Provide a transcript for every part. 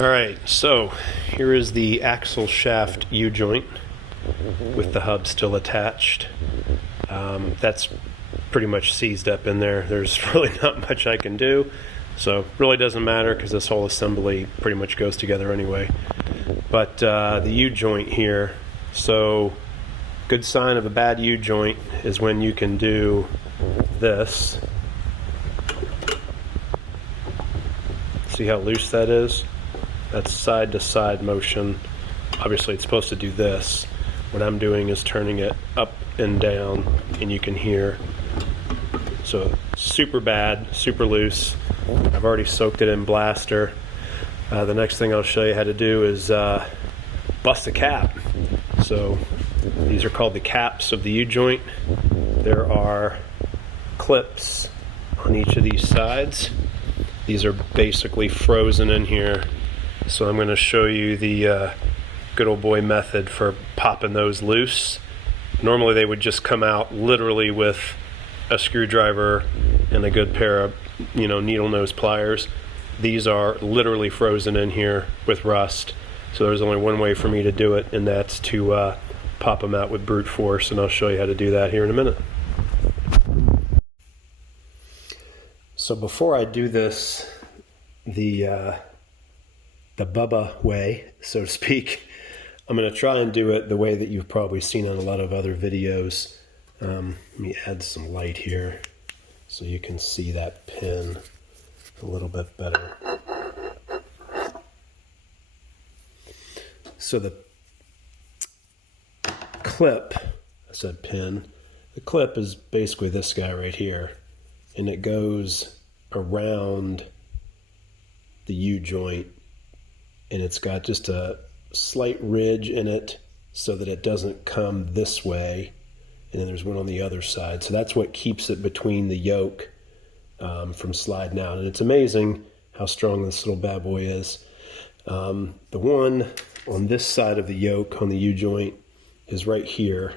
Alright, so here is the axle shaft U-joint with the hub still attached. That's pretty much seized up in there. There's really not much I can do, so really doesn't matter because this whole assembly pretty much goes together anyway. But the U-joint here, so good sign of a bad U-joint is when you can do this. See how loose that is? That's side to side motion. Obviously it's supposed to do this. What I'm doing is turning it up and down, and you can hear. So super bad, super loose. I've already soaked it in blaster. The next thing I'll show you how to do is bust a cap. So these are called the caps of the U-joint. There are clips on each of these sides. These are basically frozen in here. So I'm going to show you the good old boy method for popping those loose. Normally they would just come out literally with a screwdriver and a good pair of needle nose pliers. These are literally frozen in here with rust. So there's only one way for me to do it, and that's to pop them out with brute force, and I'll show you how to do that here in a minute. So before I do this the Bubba way, so to speak, I'm going to try and do it the way that you've probably seen on a lot of other videos. Let me add some light here so you can see that pin a little bit better. So the clip, I said pin, the clip is basically this guy right here, and it goes around the U-joint, and it's got just a slight ridge in it so that it doesn't come this way, and then there's one on the other side. So that's what keeps it between the yoke from sliding out. And it's amazing how strong this little bad boy is. The one on this side of the yoke on the U-joint is right here.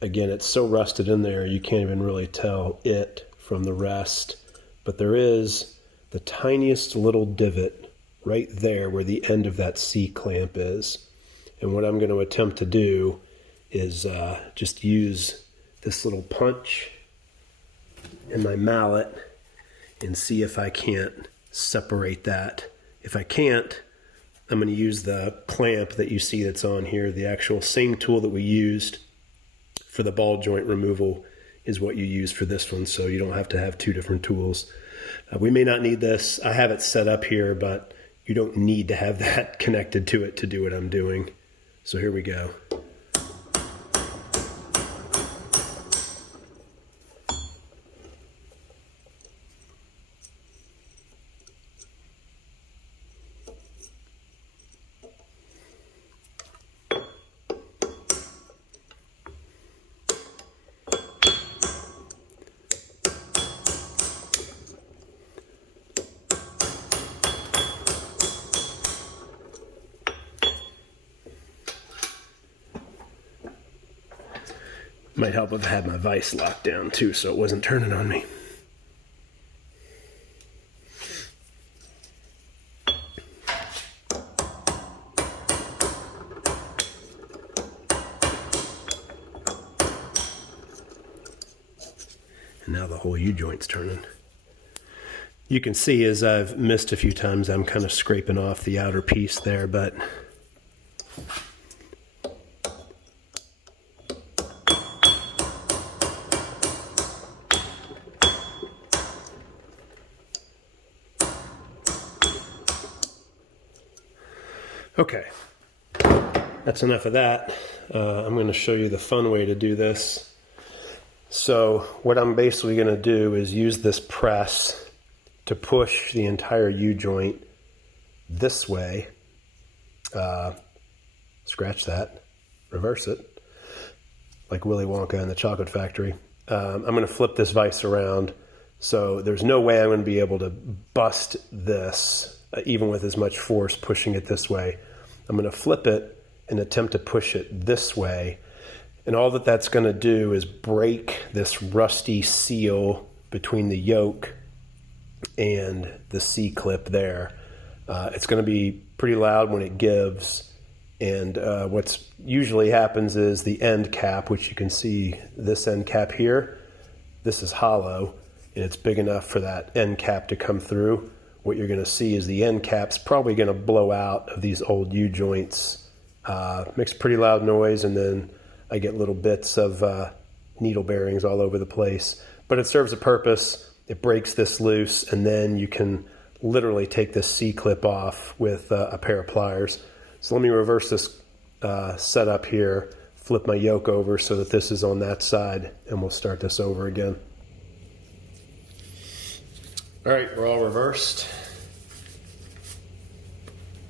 Again, it's so rusted in there you can't even really tell it from the rest, but there is the tiniest little divot right there where the end of that C-clamp is. And what I'm going to attempt to do is just use this little punch and my mallet and see if I can't separate that. If I can't, I'm going to use the clamp that you see that's on here. The actual same tool that we used for the ball joint removal is what you use for this one, so you don't have to have two different tools. We may not need this. I have it set up here, but you don't need to have that connected to it to do what I'm doing. So here we go. Might help if I had my vise locked down too, so it wasn't turning on me. And now the whole U-joint's turning. You can see as I've missed a few times, I'm kind of scraping off the outer piece there, but okay, that's enough of that. I'm going to show you the fun way to do this. So what I'm basically going to do is use this press to push the entire U-joint this way. Scratch that, reverse it, like Willy Wonka in the Chocolate Factory. I'm going to flip this vise around, so there's no way I'm going to be able to bust this, even with as much force pushing it this way. I'm going to flip it and attempt to push it this way. And all that that's going to do is break this rusty seal between the yoke and the C-clip there. It's going to be pretty loud when it gives, and what's usually happens is the end cap, which you can see this end cap here, this is hollow and it's big enough for that end cap to come through. What you're going to see is the end cap's probably going to blow out of these old U-joints. Makes a pretty loud noise, and then I get little bits of needle bearings all over the place. But it serves a purpose. It breaks this loose, and then you can literally take this C-clip off with a pair of pliers. So let me reverse this setup here, flip my yoke over so that this is on that side, and we'll start this over again. All right, we're all reversed.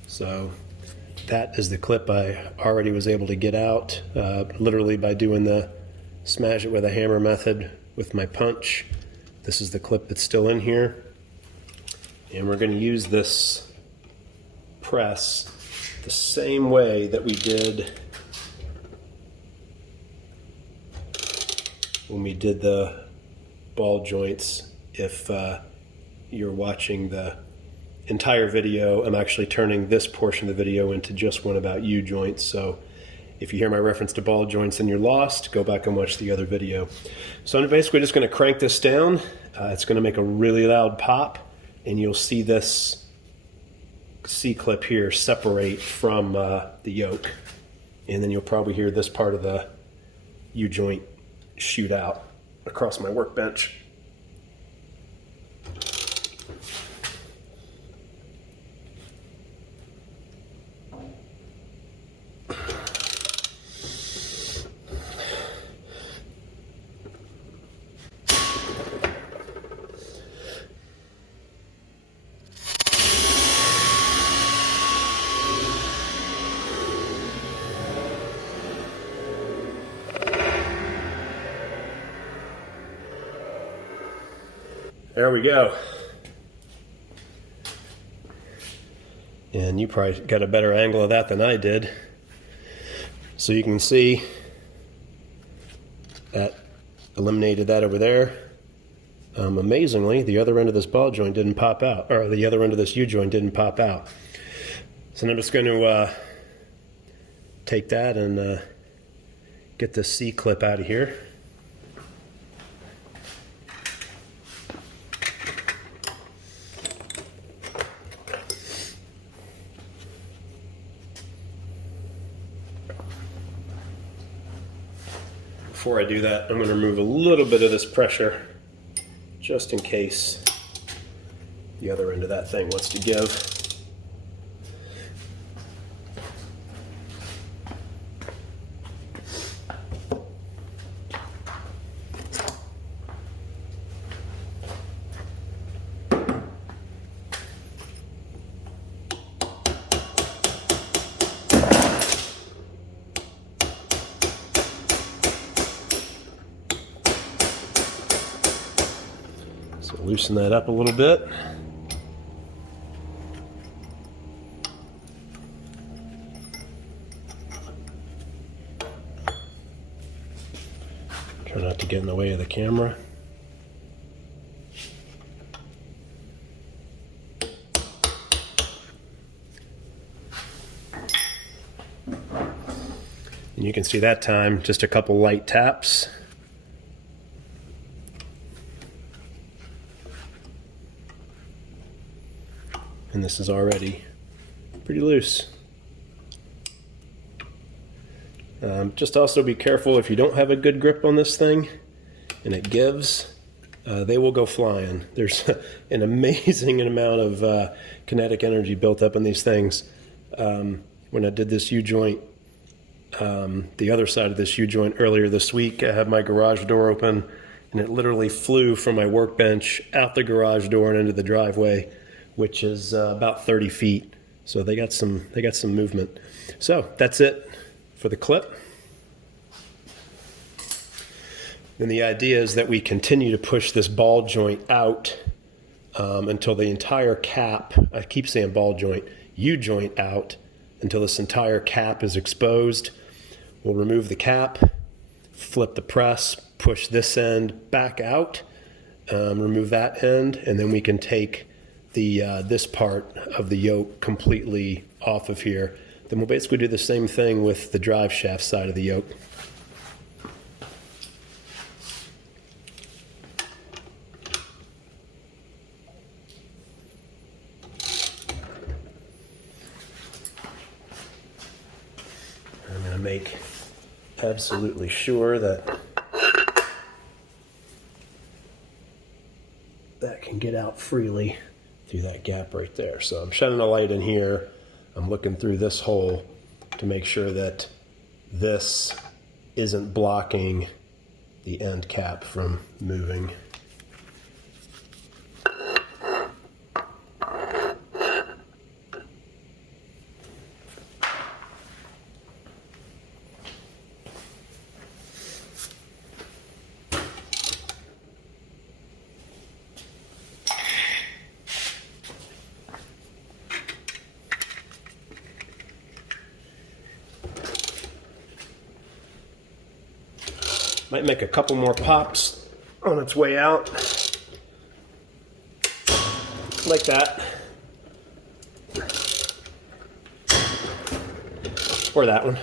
So that is the clip I already was able to get out, literally by doing the smash it with a hammer method with my punch. This is the clip that's still in here. And we're going to use this press the same way that we did when we did the ball joints. If you're watching the entire video, I'm actually turning this portion of the video into just one about U-joints. So if you hear my reference to ball joints and you're lost, go back and watch the other video. So I'm basically just going to crank this down. It's going to make a really loud pop, and you'll see this C-clip here separate from the yoke. And then you'll probably hear this part of the U-joint shoot out across my workbench. There we go. And you probably got a better angle of that than I did. So you can see that eliminated that over there. Amazingly, the other end of this ball joint didn't pop out, or the other end of this U-joint didn't pop out. So I'm just going to take that and get this C-clip out of here. Before I do that, I'm going to remove a little bit of this pressure just in case the other end of that thing wants to give. Loosen that up a little bit. Try not to get in the way of the camera. And you can see that time, just a couple light taps. And this is already pretty loose. Just also be careful if you don't have a good grip on this thing and it gives, they will go flying. There's an amazing amount of kinetic energy built up in these things. When I did this U-joint, the other side of this U-joint earlier this week, I had my garage door open and it literally flew from my workbench out the garage door and into the driveway, which is about 30 feet. So they got some movement. So that's it for the clip. Then the idea is that we continue to push this ball joint out until the entire cap, I keep saying ball joint, U-joint out until this entire cap is exposed. We'll remove the cap, flip the press, push this end back out, remove that end, and then we can take this part of the yoke completely off of here, then we'll basically do the same thing with the drive shaft side of the yoke. I'm going to make absolutely sure that that can get out freely through that gap right there. So I'm shining a light in here. I'm looking through this hole to make sure that this isn't blocking the end cap from moving. Might make a couple more pops on its way out, like that, or that one.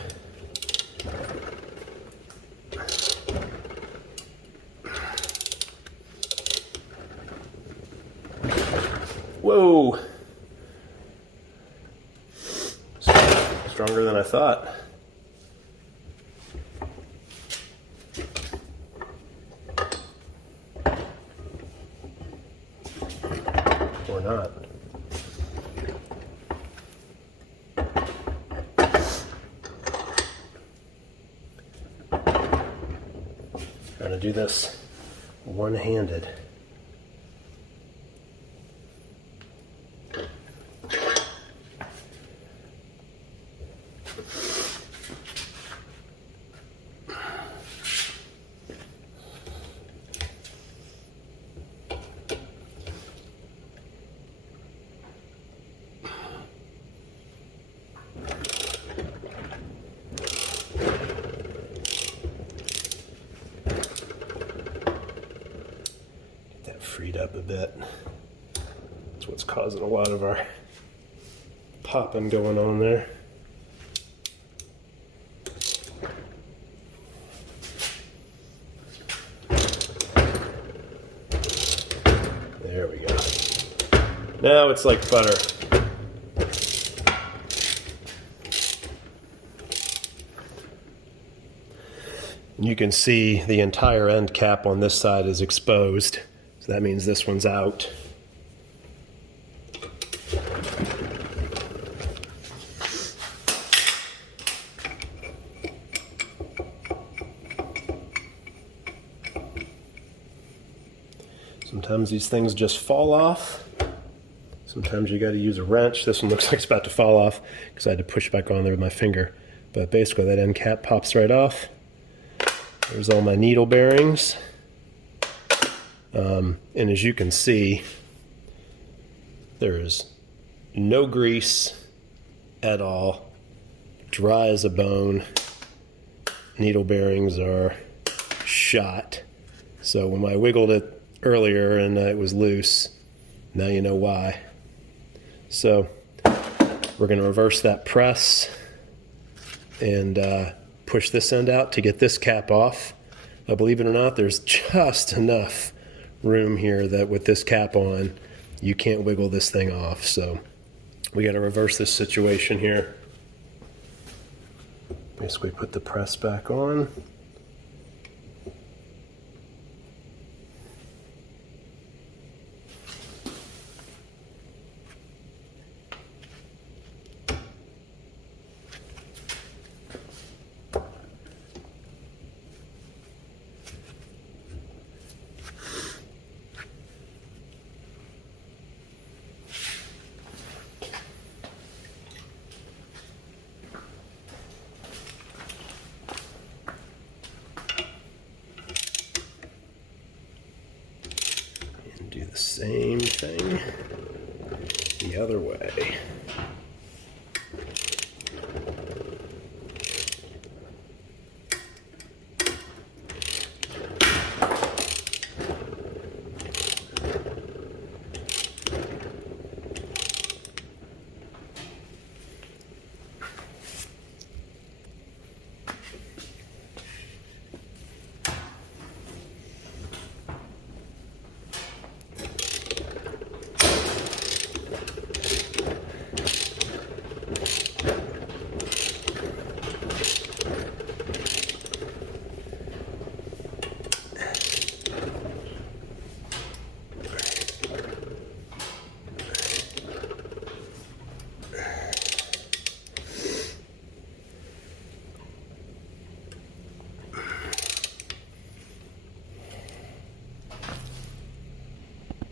Whoa! Stronger than I thought. Or not. Trying to do this one-handed. Freed up a bit. That's what's causing a lot of our popping going on there. There we go. Now it's like butter. And you can see the entire end cap on this side is exposed. So that means this one's out. Sometimes these things just fall off. Sometimes you got to use a wrench. This one looks like it's about to fall off because I had to push back on there with my finger. But basically that end cap pops right off. There's all my needle bearings. And as you can see, there is no grease at all, dry as a bone. Needle bearings are shot. So when I wiggled it earlier and it was loose, now you know why. So we're going to reverse that press and push this end out to get this cap off. Believe it or not, there's just enough room here that with this cap on, you can't wiggle this thing off. So we got to reverse this situation here. Basically put the press back on. Do the same thing the other way.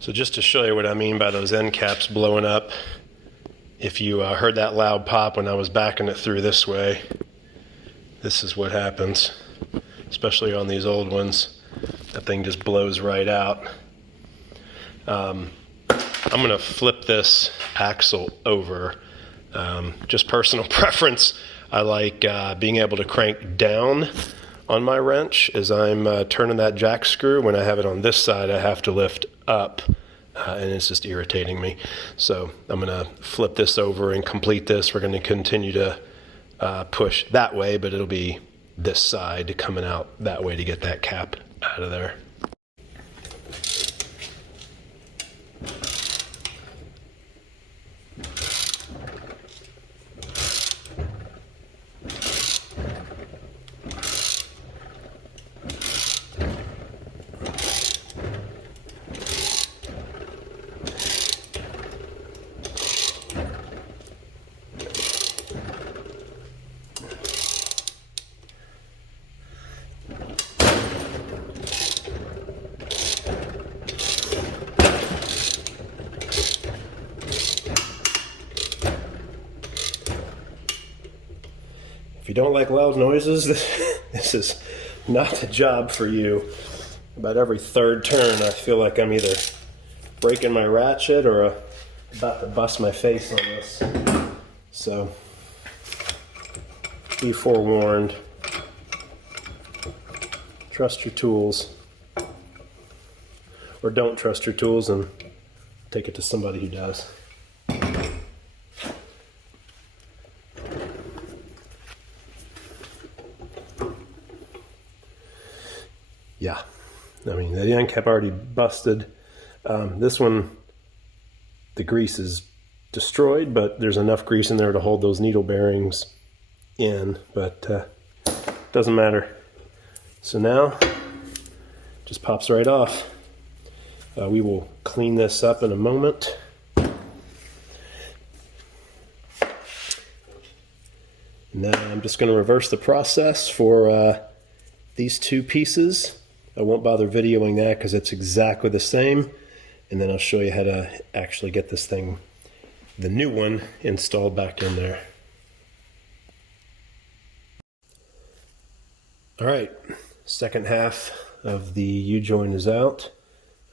So just to show you what I mean by those end caps blowing up, if you heard that loud pop when I was backing it through this way, this is what happens, especially on these old ones. That thing just blows right out. I'm going to flip this axle over. Just personal preference. I like being able to crank down on my wrench as I'm turning that jack screw. When I have it on this side, I have to lift up, and it's just irritating me. So I'm going to flip this over and complete this. We're going to continue to push that way, but it'll be this side coming out that way to get that cap out of there. If you don't like loud noises, this is not the job for you. About every third turn, I feel like I'm either breaking my ratchet or about to bust my face on this. So, be forewarned. Trust your tools. Or don't trust your tools and take it to somebody who does. Yeah, I mean, the end cap already busted. This one, the grease is destroyed, but there's enough grease in there to hold those needle bearings in, but doesn't matter. So now, just pops right off. We will clean this up in a moment. Now I'm just going to reverse the process for these two pieces. I won't bother videoing that because it's exactly the same. And then I'll show you how to actually get this thing, the new one, installed back in there. All right, second half of the U-joint is out.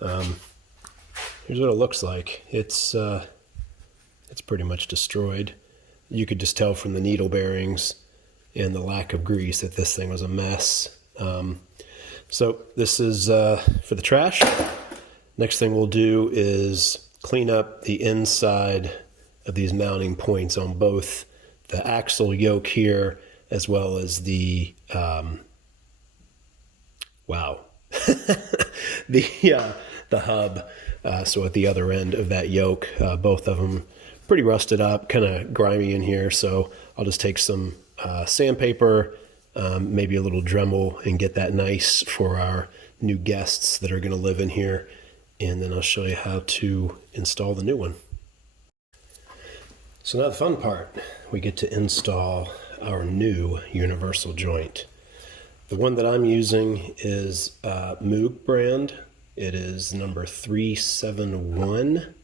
Here's what it looks like. It's pretty much destroyed. You could just tell from the needle bearings and the lack of grease that this thing was a mess. So this is for the trash. Next thing we'll do is clean up the inside of these mounting points on both the axle yoke here as well as the the hub. So at the other end of that yoke, both of them pretty rusted up, kind of grimy in here. So I'll just take some sandpaper, maybe a little Dremel, and get that nice for our new guests that are going to live in here. And then I'll show you how to install the new one. So now the fun part, we get to install our new universal joint. The one that I'm using is Moog brand. It is number 371.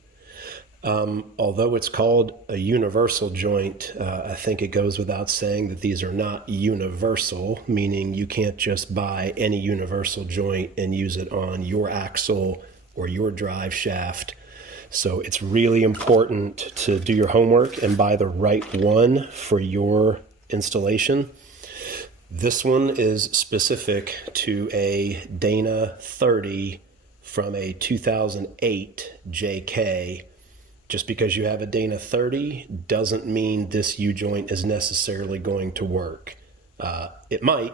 Although it's called a universal joint, I think it goes without saying that these are not universal, meaning you can't just buy any universal joint and use it on your axle or your drive shaft. So it's really important to do your homework and buy the right one for your installation. This one is specific to a Dana 30 from a 2008 JK. Just because you have a Dana 30 doesn't mean this U-joint is necessarily going to work. It might.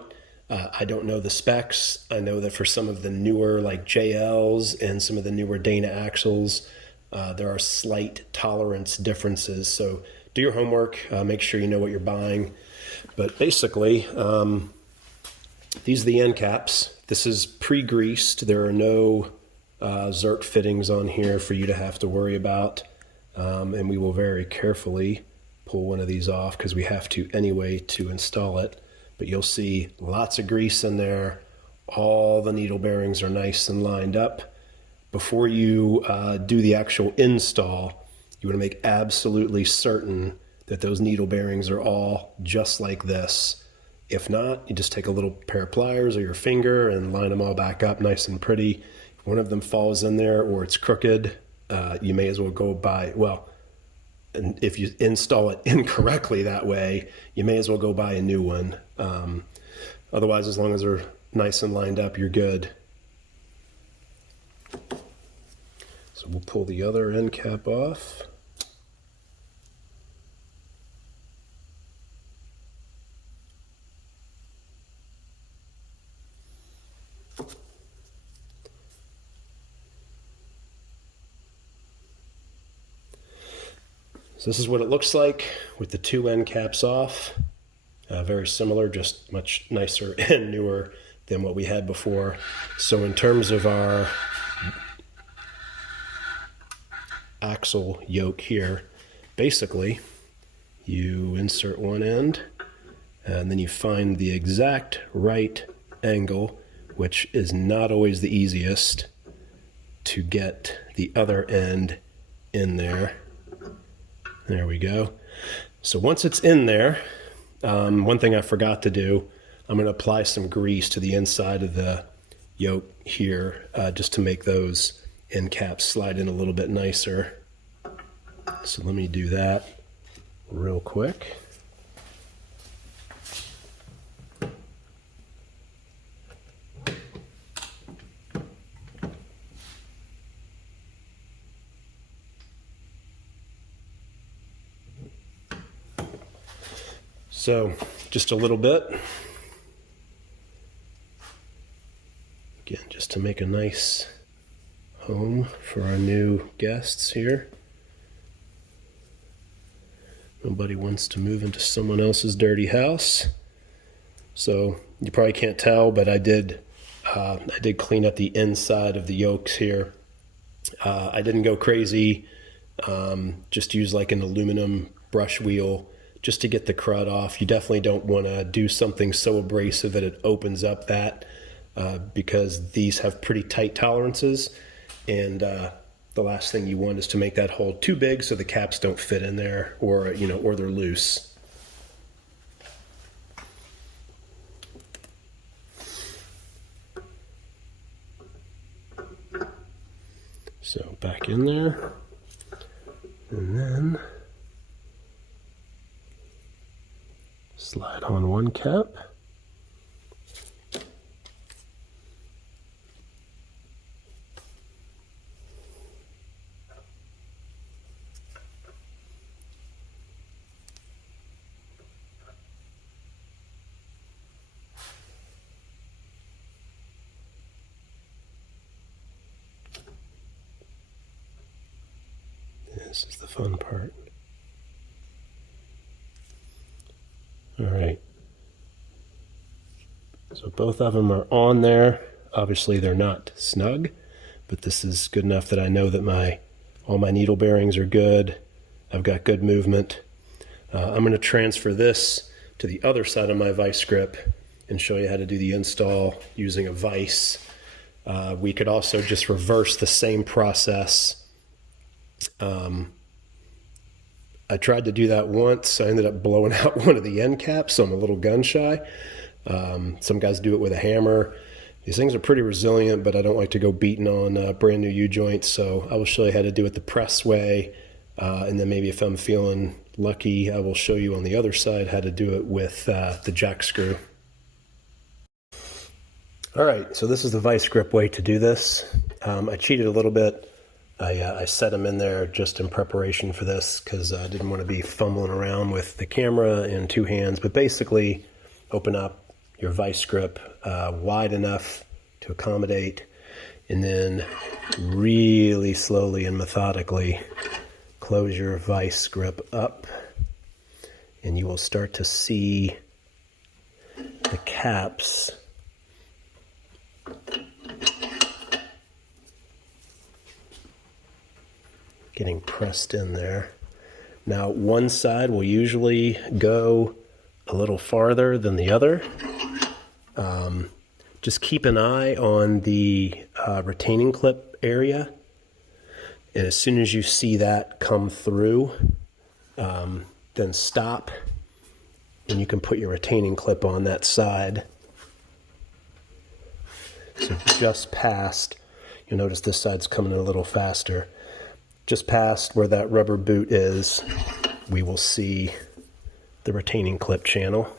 I don't know the specs. I know that for some of the newer like JLs and some of the newer Dana axles, there are slight tolerance differences. So do your homework, make sure you know what you're buying. But basically, these are the end caps. This is pre-greased. There are no zerk fittings on here for you to have to worry about. And we will very carefully pull one of these off because we have to anyway to install it. But you'll see lots of grease in there. All the needle bearings are nice and lined up. before you do the actual install, you want to make absolutely certain that those needle bearings are all just like this. If not, you just take a little pair of pliers or your finger and line them all back up nice and pretty. If one of them falls in there or it's crooked, you may as well go buy, well, and if you install it incorrectly that way, you may as well go buy a new one. Otherwise, as long as they're nice and lined up, you're good. So we'll pull the other end cap off. So this is what it looks like with the two end caps off. Very similar, just much nicer and newer than what we had before. So in terms of our axle yoke here, basically you insert one end and then you find the exact right angle, which is not always the easiest, to get the other end in there. There we go. So once it's in there, one thing I forgot to do, I'm going to apply some grease to the inside of the yoke here, just to make those end caps slide in a little bit nicer. So let me do that real quick. So just a little bit, again, just to make a nice home for our new guests here. Nobody wants to move into someone else's dirty house. So you probably can't tell, but I did clean up the inside of the yokes here. I didn't go crazy, just use like an aluminum brush wheel just to get the crud off. You definitely don't want to do something so abrasive that it opens up that, because these have pretty tight tolerances, and the last thing you want is to make that hole too big so the caps don't fit in there, or or they're loose. So back in there, and then slide on one cap. This is the fun part. All right. So both of them are on there. Obviously they're not snug, but this is good enough that I know that all my needle bearings are good. I've got good movement. I'm going to transfer this to the other side of my vice grip and show you how to do the install using a vise. We could also just reverse the same process. I tried to do that once. I ended up blowing out one of the end caps, so I'm a little gun shy. Some guys do it with a hammer. These things are pretty resilient, but I don't like to go beating on brand new U-joints, so I will show you how to do it the press way, and then maybe if I'm feeling lucky, I will show you on the other side how to do it with the jack screw. All right, so this is the vice grip way to do this. I cheated a little bit. I set them in there just in preparation for this because I didn't want to be fumbling around with the camera in two hands. But basically, open up your vice grip wide enough to accommodate, and then really slowly and methodically close your vice grip up, and you will start to see the caps getting pressed in there. Now, one side will usually go a little farther than the other. Just keep an eye on the retaining clip area. And as soon as you see that come through, then stop, and you can put your retaining clip on that side. So just past, you'll notice this side's coming in a little faster. Just past where that rubber boot is, we will see the retaining clip channel.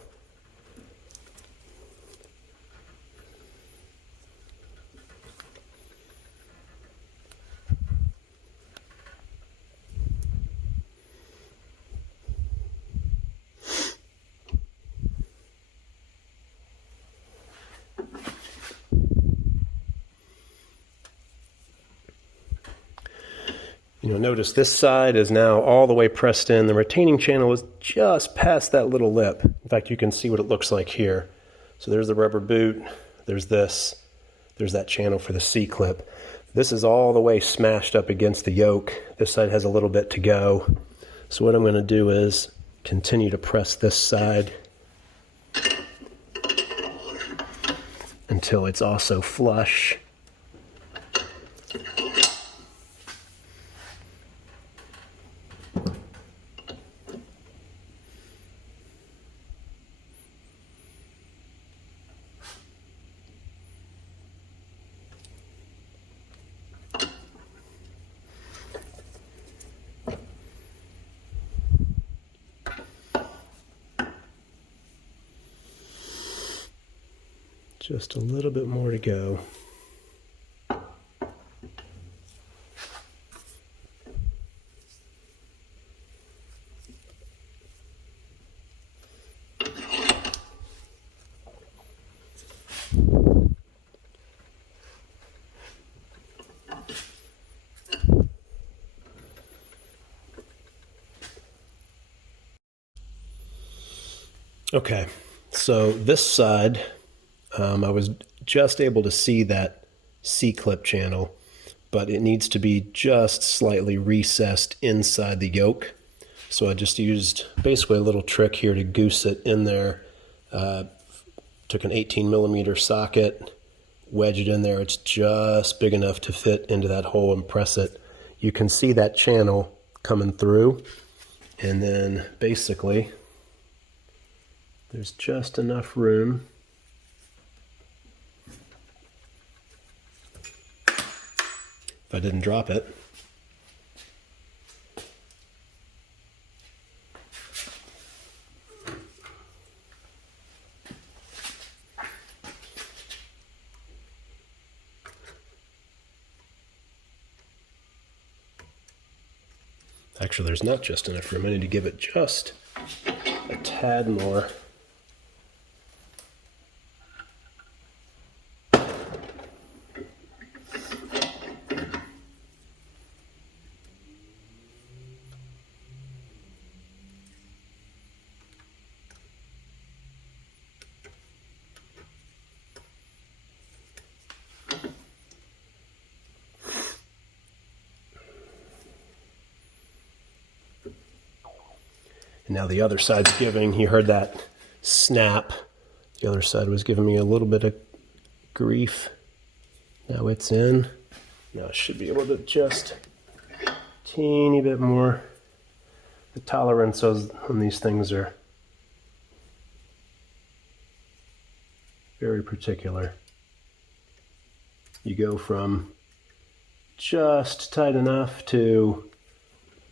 You'll notice this side is now all the way pressed in. The retaining channel is just past that little lip. In fact, you can see what it looks like here. So there's the rubber boot, there's this, there's that channel for the C-clip. This is all the way smashed up against the yoke. This side has a little bit to go. So what I'm going to do is continue to press this side until it's also flush. Just a little bit more to go. Okay, so this side, I was just able to see that C-clip channel, but it needs to be just slightly recessed inside the yoke. So I just used basically a little trick here to goose it in there. Took an 18mm socket, wedge it in there. It's just big enough to fit into that hole and press it. You can see that channel coming through, and then basically there's just enough room if I didn't drop it. Actually, there's not just enough room. I need to give it just a tad more. And now the other side's giving, you heard that snap. The other side was giving me a little bit of grief. Now it's in. Now I should be able to adjust a teeny bit more. The tolerances on these things are very particular. You go from just tight enough to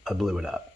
I blew it up.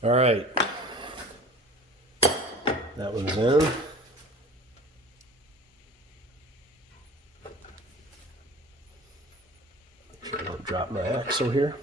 All right, that one's in. Make sure I don't drop my axle here.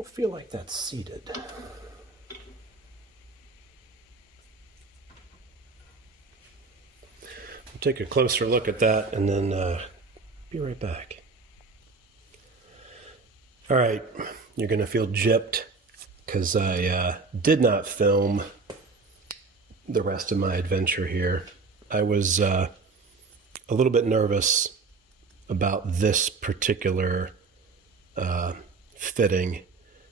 don't feel like that's seated. We'll take a closer look at that and then be right back. All right, you're gonna feel gypped because I did not film the rest of my adventure here. I was a little bit nervous about this particular fitting.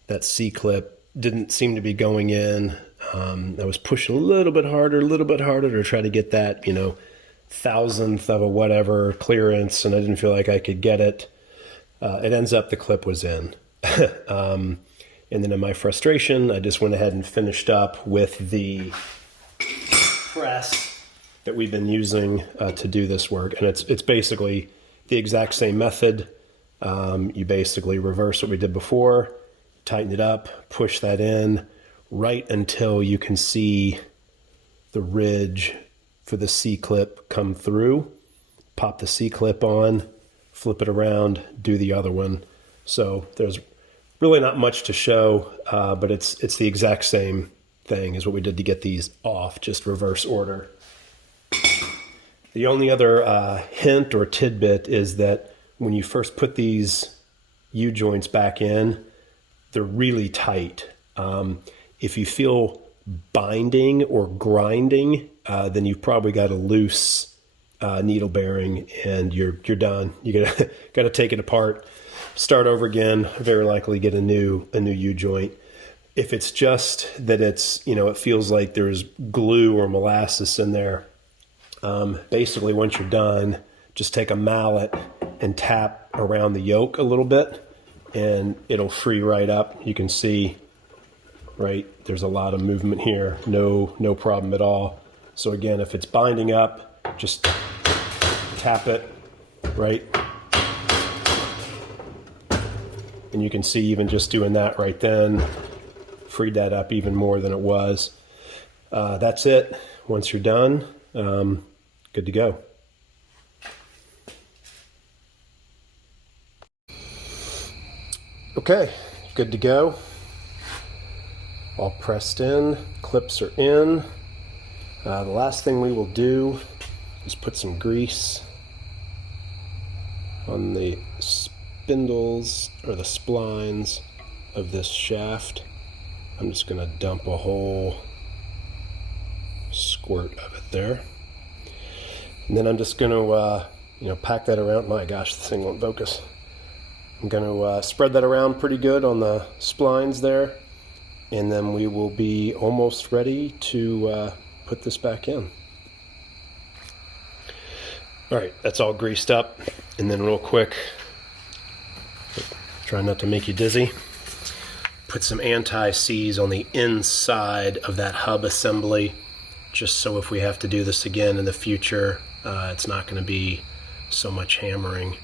That C-clip didn't seem to be going in. I was pushing a little bit harder to try to get that, you know, thousandth of a whatever clearance, and I didn't feel like I could get it. It ends up the clip was in. And then in my frustration, I just went ahead and finished up with the press that we've been using to do this work. And it's basically the exact same method. You basically reverse what we did before, tighten it up, push that in right until you can see the ridge for the C-clip come through. Pop the C-clip on, flip it around, do the other one. So there's really not much to show, but it's the exact same thing as what we did to get these off, just reverse order. The only other hint or tidbit is that when you first put these U-joints back in, they're really tight. If you feel binding or grinding, then you've probably got a loose needle bearing and you're done. You gotta take it apart, start over again, very likely get a new U-joint. If it's just that it's, you know, it feels like there's glue or molasses in there, basically once you're done, just take a mallet and tap around the yoke a little bit and it'll free right up. You can see, right, there's a lot of movement here, no problem at all. So again, if it's binding up, just tap it, right? And you can see even just doing that right then, freed that up even more than it was. That's it. Once you're done, good to go. Okay, good to go. All pressed in, clips are in. The last thing we will do is put some grease on the spindles or the splines of this shaft. I'm just going to dump a whole squirt of it there. And then I'm just going to, pack that around. My gosh, this thing won't focus. I'm going to spread that around pretty good on the splines there. And then we will be almost ready to put this back in. All right, that's all greased up. And then real quick, try not to make you dizzy, put some anti-seize on the inside of that hub assembly, just so if we have to do this again in the future, it's not going to be so much hammering.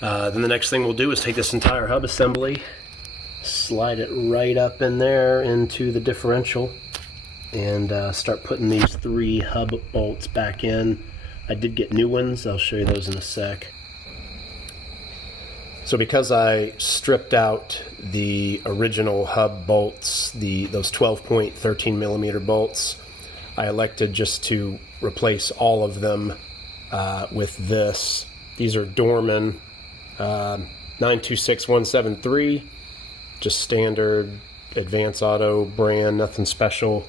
Then the next thing we'll do is take this entire hub assembly, slide it right up in there into the differential, and start putting these 3 hub bolts back in. I did get new ones. I'll show you those in a sec. So because I stripped out the original hub bolts, those 12-point 13mm bolts, I elected just to replace all of them with this. These are Dorman 926173, just standard Advance Auto brand, nothing special,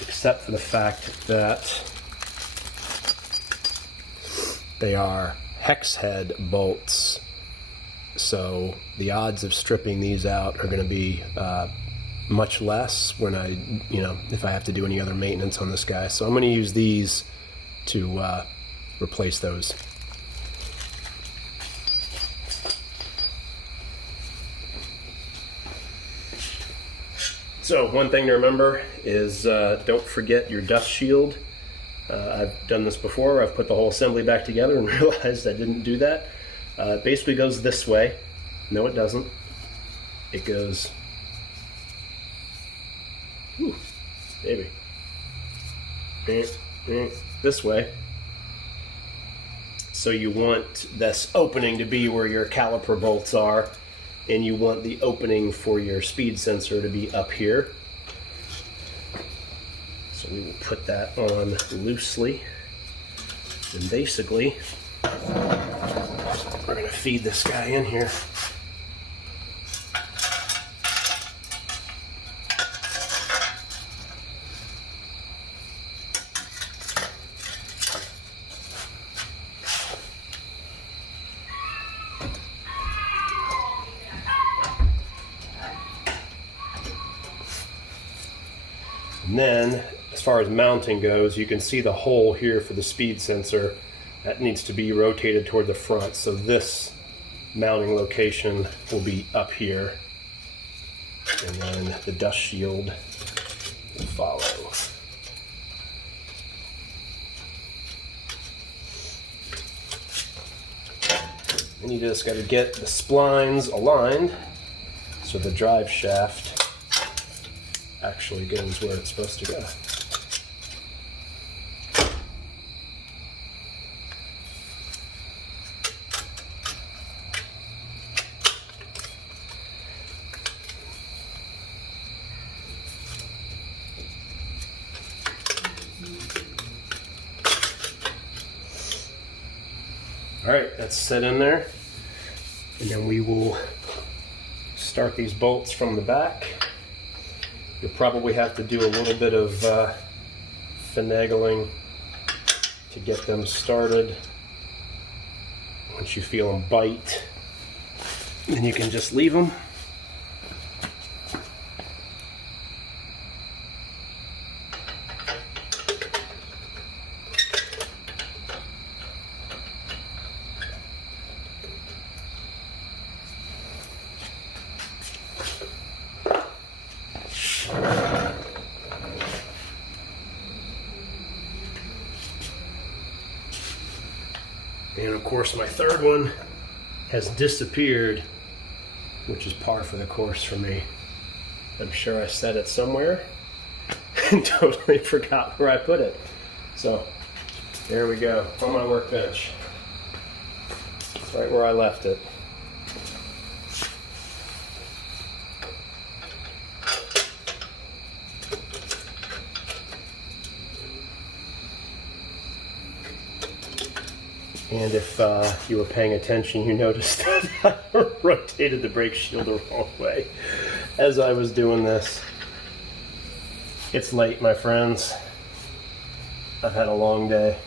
except for the fact that they are hex head bolts. So the odds of stripping these out are going to be much less when if I have to do any other maintenance on this guy. So I'm going to use these to replace those. So one thing to remember is don't forget your dust shield. I've done this before. I've put the whole assembly back together and realized I didn't do that. It basically goes this way. No, it doesn't. It goes, maybe, this way. So you want this opening to be where your caliper bolts are. and you want the opening for your speed sensor to be up here. So we will put that on loosely. And basically, we're going to feed this guy in here. And then, as far as mounting goes, you can see the hole here for the speed sensor. That needs to be rotated toward the front. So this mounting location will be up here. And then the dust shield will follow. And you just got to get the splines aligned so the drive shaft actually goes where it's supposed to go. All right, that's set in there. And then we will start these bolts from the back. You'll probably have to do a little bit of finagling to get them started. Once you feel them bite, then you can just leave them. And of course my third one has disappeared, which is par for the course for me. I'm sure I set it somewhere and totally forgot where I put it. So there we go, on my workbench. Right where I left it. And if you were paying attention, you noticed that I rotated the brake shield the wrong way as I was doing this. It's late, my friends. I've had a long day.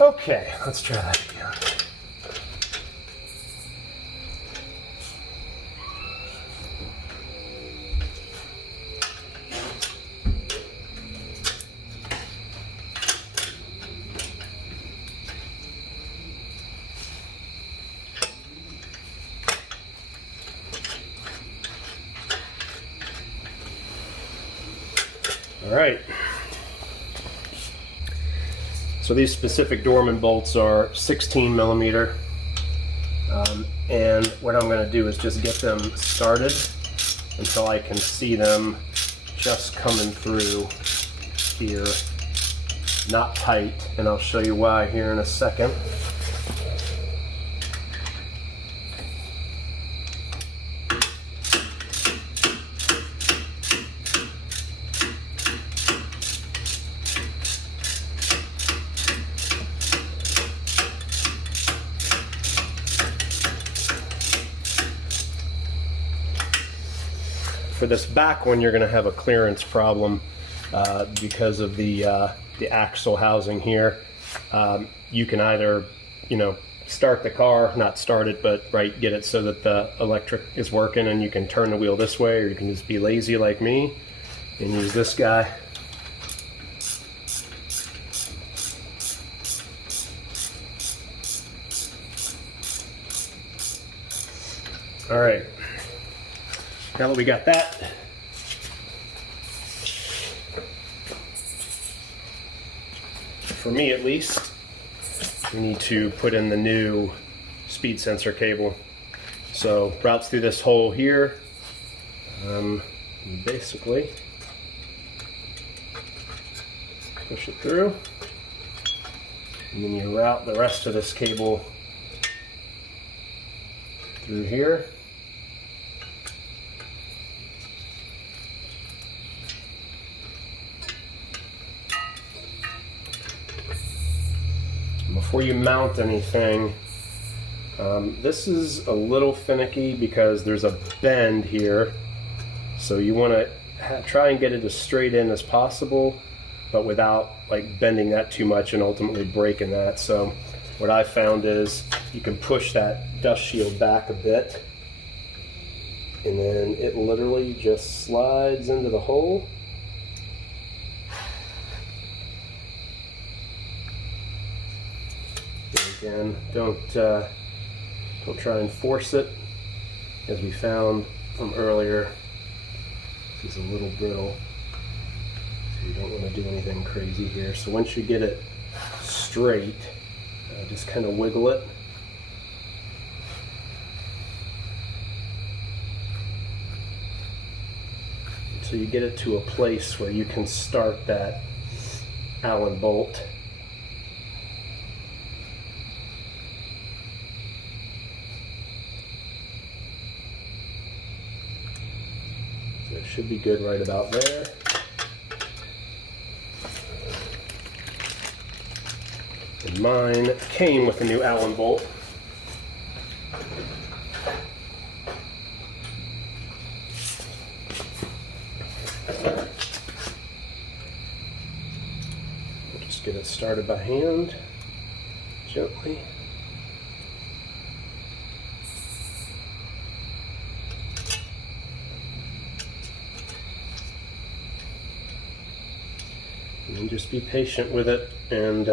Okay, let's try that again. All right. So these specific Dorman bolts are 16 millimeter. And what I'm going to do is just get them started until I can see them just coming through here. Not tight, and I'll show you why here in a second. For this back one, you're going to have a clearance problem because of the axle housing here. You can either, start the car, not start it, but get it so that the electric is working and you can turn the wheel this way, or you can just be lazy like me and use this guy. All right. Now that we got that, for me at least, we need to put in the new speed sensor cable. So routes through this hole here. Basically push it through, and then you route the rest of this cable through here. Before you mount anything, this is a little finicky because there's a bend here, so you want to try and get it as straight in as possible, but without like bending that too much and ultimately breaking that. So what I found is you can push that dust shield back a bit, and then it literally just slides into the hole. Again, don't try and force it, as we found from earlier. This is a little brittle, so you don't want to do anything crazy here. So once you get it straight, just kind of wiggle it. So you get it to a place where you can start that Allen bolt. It should be good right about there. And mine came with a new Allen bolt. We'll just get it started by hand, gently. And just be patient with it and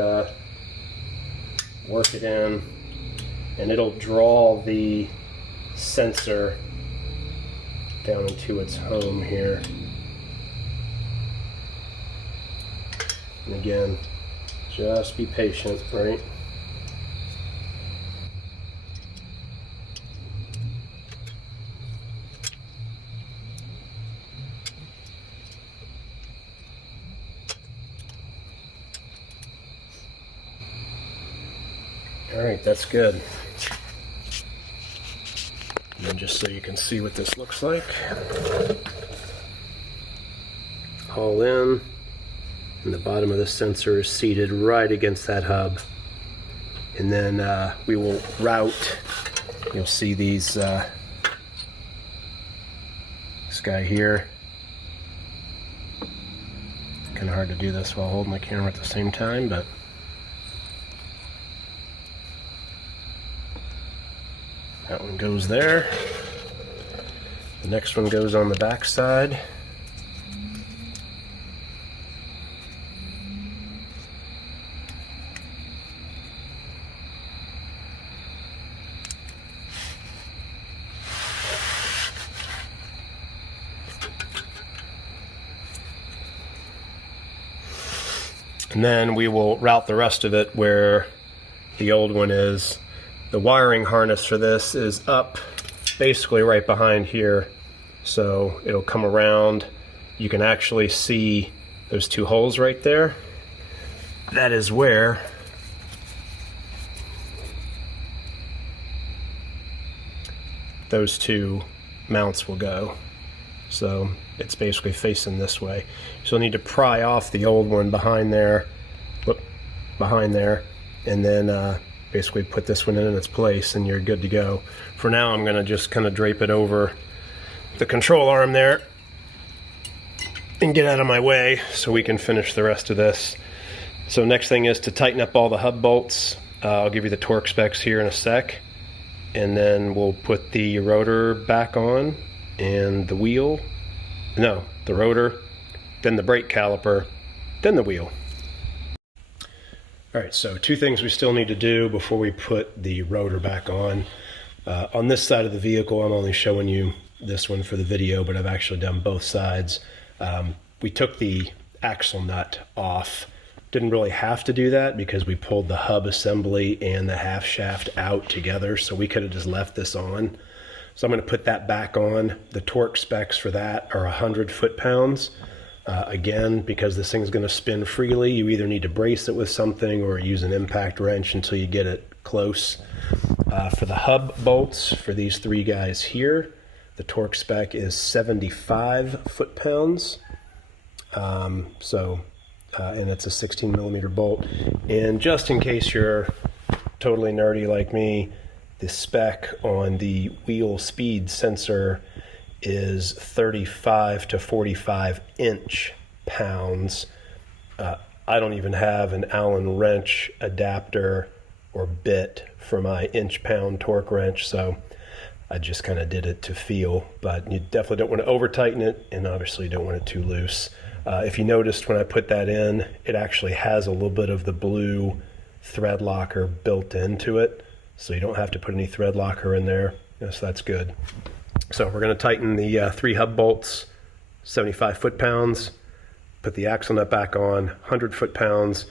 work it in, and it'll draw the sensor down into its home here. And again, just be patient, right? All right, that's good. And then just so you can see what this looks like, all in, and the bottom of the sensor is seated right against that hub. And then we will route, you'll see these, this guy here. Kind of hard to do this while holding the camera at the same time, but that one goes there. The next one goes on the back side. And then we will route the rest of it where the old one is. The wiring harness for this is up basically right behind here, so it'll come around. You can actually see those two holes right there. That is where those two mounts will go. So it's basically facing this way. So you'll need to pry off the old one behind there, and then basically put this one in its place, and you're good to go. For now, I'm gonna just kind of drape it over the control arm there and get out of my way so we can finish the rest of this. So next thing is to tighten up all the hub bolts. I'll give you the torque specs here in a sec, and then we'll put the rotor back on, and the wheel, no, the rotor, then the brake caliper, then the wheel. All right, so two things we still need to do before we put the rotor back on. On this side of the vehicle, I'm only showing you this one for the video, but I've actually done both sides. We took the axle nut off Didn't really have to do that because we pulled the hub assembly and the half shaft out together, so we could have just left this on. So I'm going to put that back on. The torque specs for that are 100 foot-pounds. Again, because this thing's going to spin freely, you either need to brace it with something or use an impact wrench until you get it close. For the hub bolts for these three guys here, the torque spec is 75 foot-pounds. And it's a 16 millimeter bolt. And just in case you're totally nerdy like me, the spec on the wheel speed sensor is 35 to 45 inch-pounds. I don't even have an Allen wrench adapter or bit for my inch-pound torque wrench, so I just kind of did it to feel. But you definitely don't want to over-tighten it, and obviously you don't want it too loose. If you noticed when I put that in, it actually has a little bit of the blue thread locker built into it, so you don't have to put any thread locker in there. So that's good. So we're going to tighten the 3 hub bolts, 75 foot-pounds, put the axle nut back on, 100 foot-pounds,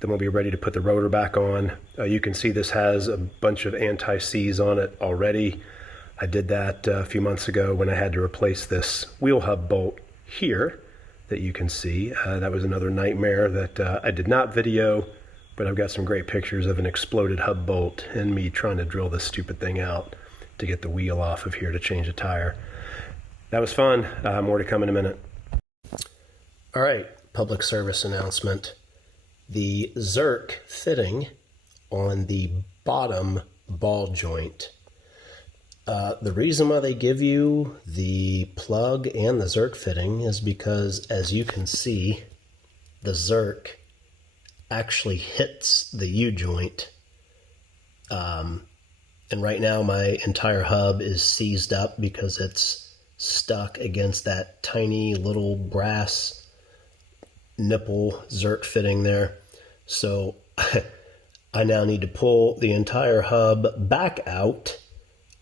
then we'll be ready to put the rotor back on. You can see this has a bunch of anti-seize on it already. I did that a few months ago when I had to replace this wheel hub bolt here that you can see. That was another nightmare that I did not video, but I've got some great pictures of an exploded hub bolt and me trying to drill this stupid thing out to get the wheel off of here to change a tire. That was fun. More to come in a minute. All right, public service announcement. The zerk fitting on the bottom ball joint. The reason why they give you the plug and the zerk fitting is because, as you can see, the zerk actually hits the U-joint. And right now my entire hub is seized up because it's stuck against that tiny little brass nipple zerk fitting there. So I now need to pull the entire hub back out,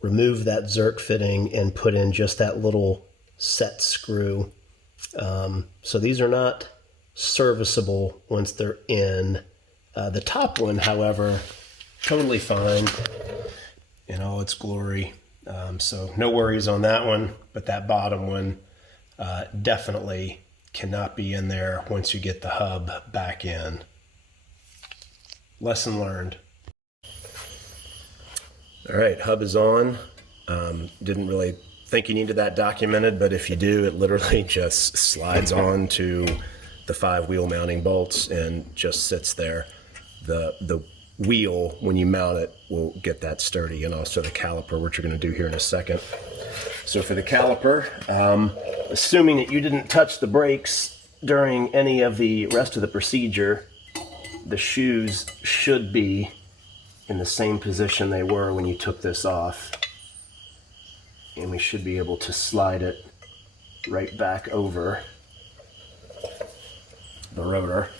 remove that zerk fitting, and put in just that little set screw. So these are not serviceable once they're in. The top one, however, totally fine in all its glory. So no worries on that one, but that bottom one definitely cannot be in there once you get the hub back in. Lesson learned. All right, hub is on. Didn't really think you needed that documented, but if you do, it literally just slides on to the 5 wheel mounting bolts and just sits there. The wheel, when you mount it, will get that sturdy, and also the caliper, which you're going to do here in a second. So for the caliper, assuming that you didn't touch the brakes during any of the rest of the procedure, the shoes should be in the same position they were when you took this off. And we should be able to slide it right back over the rotor.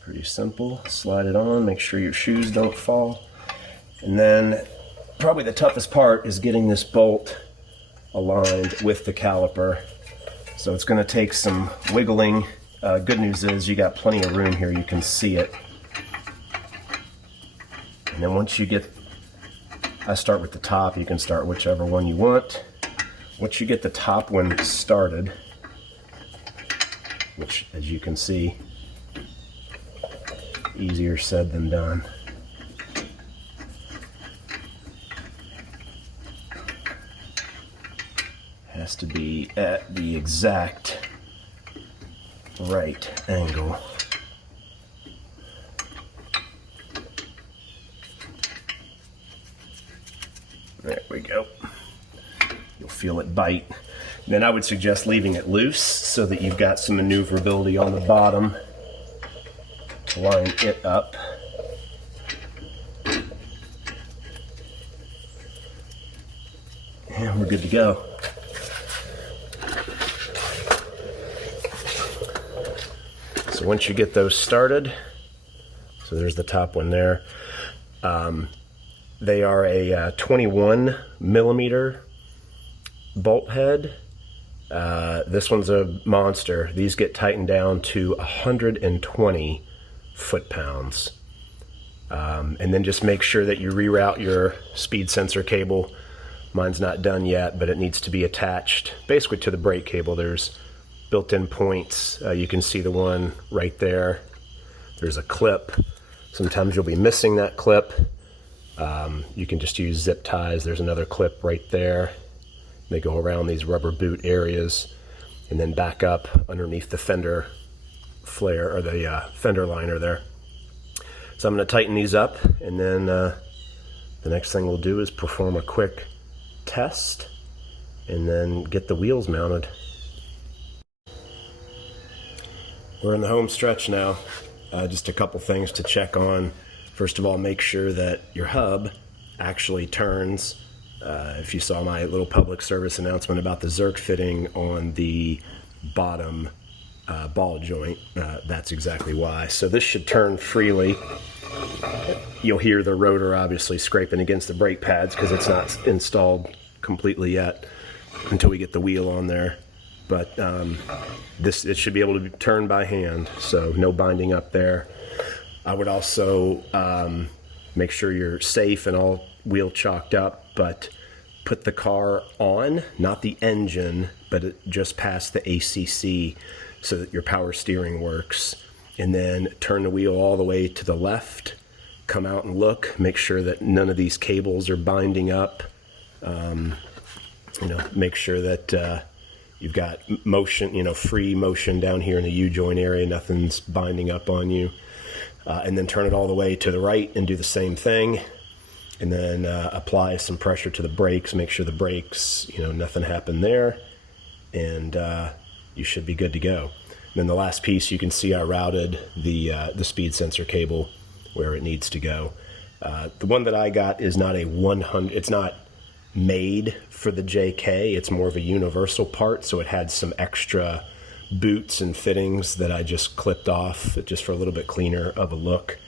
Pretty simple. Slide it on, make sure your shoes don't fall. And then probably the toughest part is getting this bolt aligned with the caliper. So it's going to take some wiggling. Good news is you got plenty of room here, you can see it. And then once you get, I start with the top, you can start whichever one you want. Once you get the top one started, which as you can see, easier said than done. Has to be at the exact right angle. There we go. You'll feel it bite. Then I would suggest leaving it loose so that you've got some maneuverability on the bottom to line it up. And we're good to go. So once you get those started, so there's the top one there. They are a 21 millimeter bolt head. This one's a monster. These get tightened down to 120 foot-pounds. And then just make sure that you reroute your speed sensor cable. Mine's not done yet, but it needs to be attached basically to the brake cable. There's built-in points. You can see the one right there. There's a clip. Sometimes you'll be missing that clip. You can just use zip ties. There's another clip right there. They go around these rubber boot areas and then back up underneath the fender flare, or the fender liner there. So I'm going to tighten these up, and then the next thing we'll do is perform a quick test and then get the wheels mounted. We're in the home stretch now. Just a couple things to check on. First of all, make sure that your hub actually turns. If you saw my little public service announcement about the zerk fitting on the bottom ball joint, that's exactly why. So this should turn freely. You'll hear the rotor obviously scraping against the brake pads because it's not installed completely yet until we get the wheel on there. But it should be able to turn by hand, so no binding up there. I would also make sure you're safe and all wheel chalked up, but put the car on, not the engine, but just past the ACC so that your power steering works. And then turn the wheel all the way to the left, come out and look, make sure that none of these cables are binding up. Make sure that you've got motion, free motion down here in the U-joint area, nothing's binding up on you. And then turn it all the way to the right and do the same thing. And then apply some pressure to the brakes, make sure the brakes, nothing happened there. And you should be good to go. And then the last piece, you can see I routed the speed sensor cable where it needs to go. The one that I got is not a 100, it's not made for the JK, it's more of a universal part, so it had some extra boots and fittings that I just clipped off just for a little bit cleaner of a look,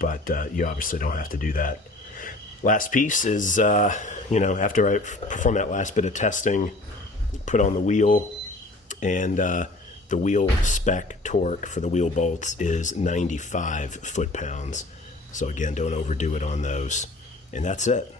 but you obviously don't have to do that. Last piece is, after I perform that last bit of testing, put on the wheel, and the wheel spec torque for the wheel bolts is 95 foot-pounds. So again, don't overdo it on those. And that's it.